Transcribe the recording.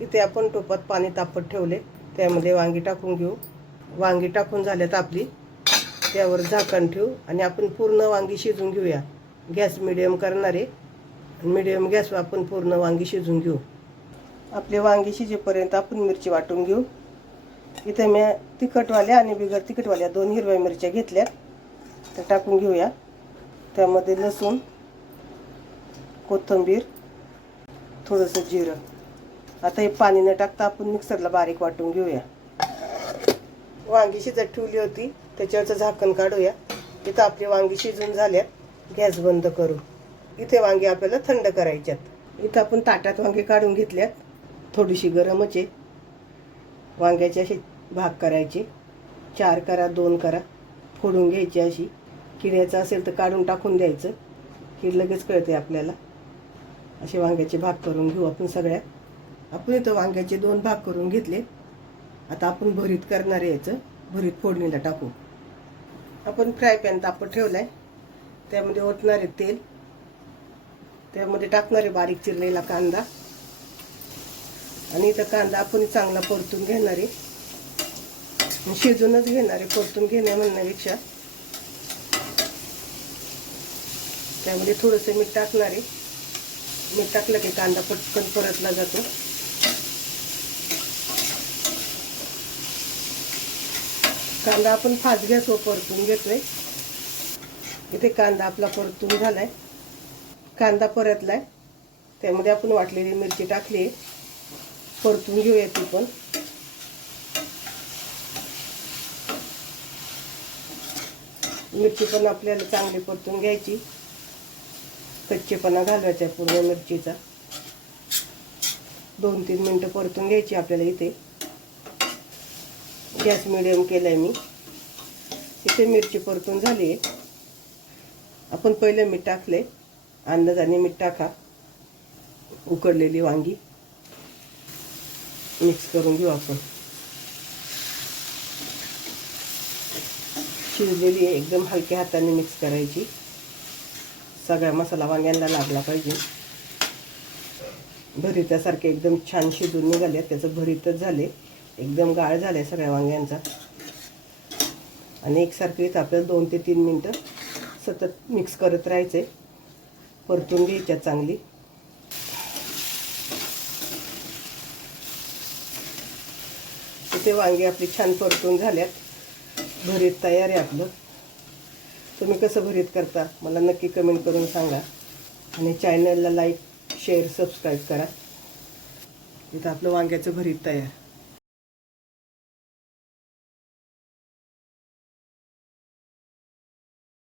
इथे आपण टोपात पाणी तापत ठेवले, त्यामध्ये वांगी टाकून घेऊ। वांगी टाकून झाल्यात आपली, त्यावर झाकण ठेवू आणि आपण पूर्ण वांगी शिजवून घेऊया। गॅस मिडियम करणार आहे, मिडियम गॅसवर आपण पूर्ण वांगी शिजवून घेऊ। आपले वांगी शिजेपर्यंत आपण मिरची वाटून घेऊ। इथे मी तिखटवाल्या आणि बिगर तिखटवाल्या 2 हिरव्या मिरच्या घेतल्यात, त्या टाकून घेऊया। त्यामध्ये लसूण, कोथिंबीर, थोडंसं जिरं। आता हे पाणी न टाकता आपण मिक्सरला बारीक वाटून घेऊया। वांगी शिजत ठेवली होती, त्याच्यावरचं झाकण काढूया। इथं आपली वांगी शिजून झाल्यात, गॅस बंद करू। इथे वांगी आपल्याला थंड करायच्यात। इथं आपण ताटात वांगी काढून घेतल्यात, थोडीशी गरमच आहे। वांग्याचे असे भाग करायचे, 4 करा 2 करा, फोडून घ्यायची। अशी किड्याचं असेल तर काढून टाकून द्यायचं, की लगेच कळते आपल्याला। असे वांग्याचे भाग करून घेऊ आपण सगळ्या। आपण इथं वांग्याचे 2 भाग करून घेतले। आता आपण भरीत करणार आहे, याचं भरीत फोडणीला टाकू। आपण फ्राय पॅन तापत ठेवलाय, त्यामध्ये ओतणार आहे तेल, त्यामध्ये टाकणार आहे बारीक चिरलेला कांदा। आणि इथं कांदा आपण चांगला परतून घेणार आहे, शिजूनच घेणार आहे, परतून घेणे म्हणण्यापेक्षा। त्यामध्ये थोडंसं मीठ टाकणार आहे, मीठ टाकलं की कांदा पटकन परतला जातो। कांदा आपण फास्ट गॅसवर परतून घेतोय। इथे कांदा आपला परतून झालाय, कांदा परतलाय, त्यामध्ये आपण वाटलेली मिरची टाकली, परतून घेऊया ती पण। मिरची पण आपल्याला चांगली परतून घ्यायची, कच्चेपणा घालवायचा पूर्ण मिरचीचा। 2-3 मिनिटं परतून घ्यायची आपल्याला। इथे गॅस मिडियम केलाय मी। इथे मिरची परतून झाली आहे, आपण पहिले मीठ टाकले, अंदाजाने मीठ टाका। उकडलेली वांगी मिक्स करून घेऊ आपण। शिजलेली आहे, एकदम हलक्या हाताने मिक्स करायची, सगळा मसाला वांग्यांना लागला पाहिजे। भरितासारखे एकदम छान शिजून निघाले, त्याचं भरीतच झाले, एकदम गाळ झाले सगळ्या वांग्यांचा। आणि एकसारखं इथं आपल्याला 2 ते 3 मिनिटं सतत मिक्स करत राहायचे, परतून घ्यायच्या चांगली। इथे वांगी आपली छान परतून झाल्यात, भरीत तयार आहे आपलं। तुम्ही कसं भरीत करता मला नक्की कमेंट करून सांगा, आणि चॅनलला लाईक शेअर सबस्क्राईब करा। इथं आपलं वांग्याचं भरीत तयार।